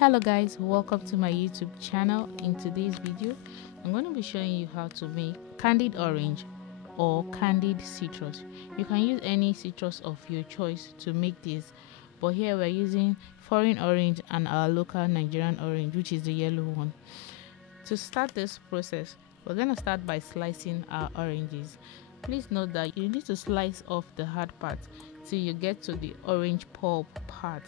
Hello guys, welcome to my YouTube channel. In today's video I'm going to be showing you how to make candied orange or candied citrus. You can use any citrus of your choice to make this, but here we're using foreign orange and our local Nigerian orange, which is the yellow one. To start this process, we're going to start by slicing our oranges. Please note that you need to slice off the hard part till you get to the orange pulp part.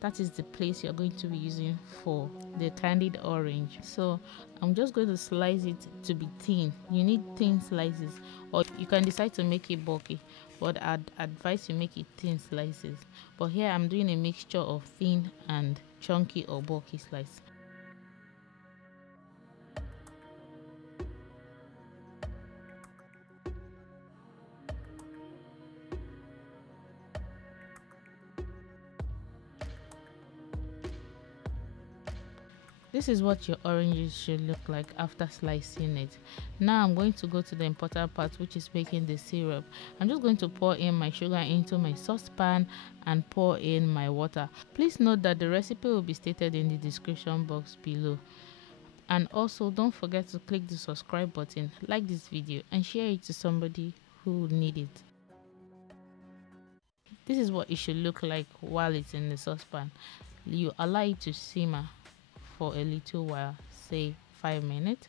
That is the place you're going to be using for the candied orange. So I'm just going to slice it to be thin. You need thin slices, or you can decide to make it bulky, but I'd advise you make it thin slices. But here I'm doing a mixture of thin and chunky or bulky slice. This is what your oranges should look like after slicing it. Now I'm going to go to the important part, which is making the syrup. I'm just going to pour in my sugar into my saucepan and pour in my water. Please note that the recipe will be stated in the description box below. And also don't forget to click the subscribe button, like this video and share it to somebody who need it. This is what it should look like while it's in the saucepan. You allow it to simmer for a little while, say 5 minutes,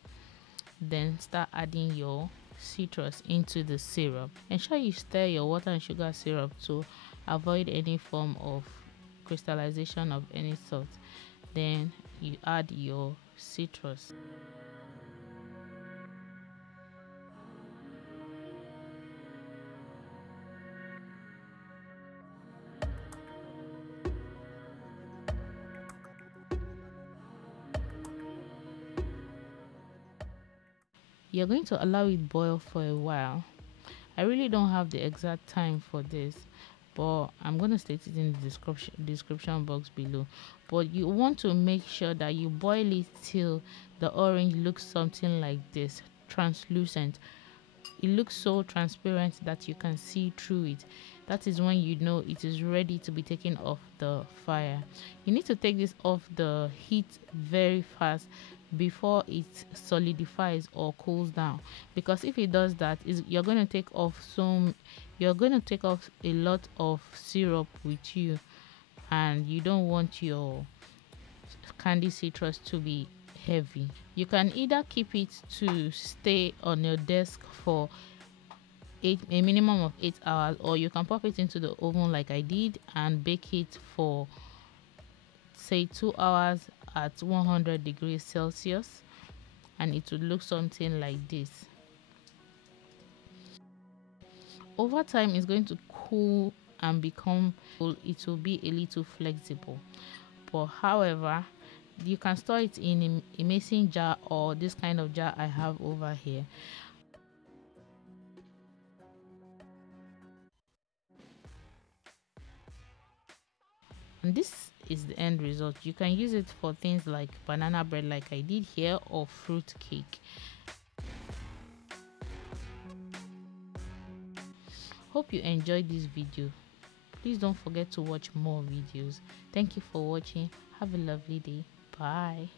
then start adding your citrus into the syrup. Ensure you stir your water and sugar syrup to avoid any form of crystallization of any sort. Then you add your citrus. You're going to allow it boil for a while. I really don't have the exact time for this, but I'm going to state it in the description box below. But you want to make sure that you boil it till the orange looks something like this, translucent. It looks so transparent that you can see through it. That is when you know it is ready to be taken off the fire. You need to take this off the heat very fast before it solidifies or cools down, because if it does that, you're going to take off a lot of syrup with you, and you don't want your candy citrus to be heavy. You can either keep it to stay on your desk for a minimum of 8 hours, or you can pop it into the oven like I did and bake it for say 2 hours at 100 degrees Celsius, and it would look something like this. Over time it's going to cool and become, it will be a little flexible, but however you can store it in a mason jar or this kind of jar I have over here. And this is the end result. You can use it for things like banana bread like I did here, or fruit cake. Hope you enjoyed this video. Please don't forget to watch more videos. Thank you for watching. Have a lovely day. Bye.